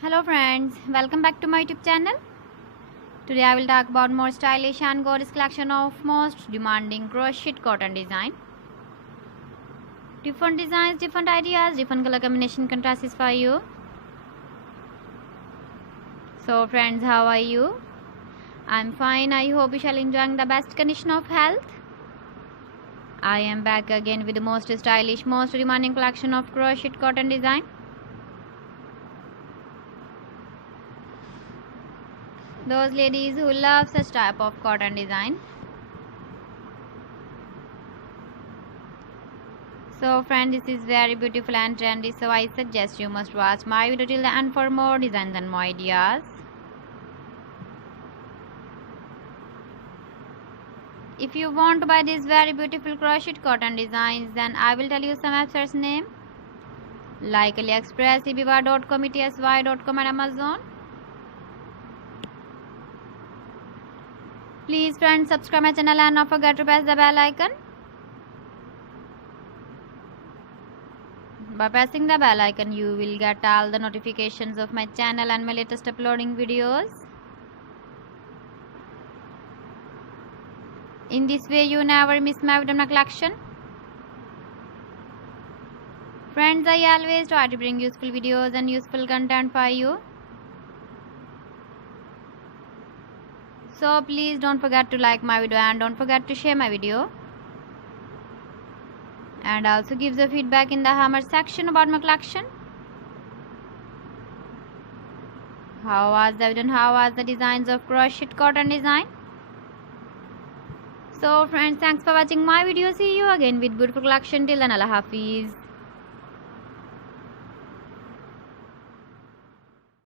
Hello friends, welcome back to my YouTube channel. Today I will talk about more stylish and gorgeous collection of most demanding crochet cotton design. Different designs, different ideas, different color combination contrasts for you. So friends, how are you? I'm fine. I hope you shall enjoying the best condition of health. I am back again with the most stylish, most demanding collection of crochet cotton design. Those ladies who love such type of cotton design. So friends, this is very beautiful and trendy, so I suggest you must watch my video till the end for more designs and more ideas. If you want to buy these very beautiful crochet cotton designs, then I will tell you some websites name like AliExpress, eBay.com, ETSY.com and Amazon. Please friends, subscribe my channel and not forget to press the bell icon. By pressing the bell icon, you will get all the notifications of my channel and my latest uploading videos. In this way, you never miss my video collection. Friends, I always try to bring useful videos and useful content for you. So please don't forget to like my video and don't forget to share my video. And also give the feedback in the comment section about my collection. How was the video and how was the designs of crochet cotton design? So friends, thanks for watching my video. See you again with beautiful collection. Till then, Allah Hafiz.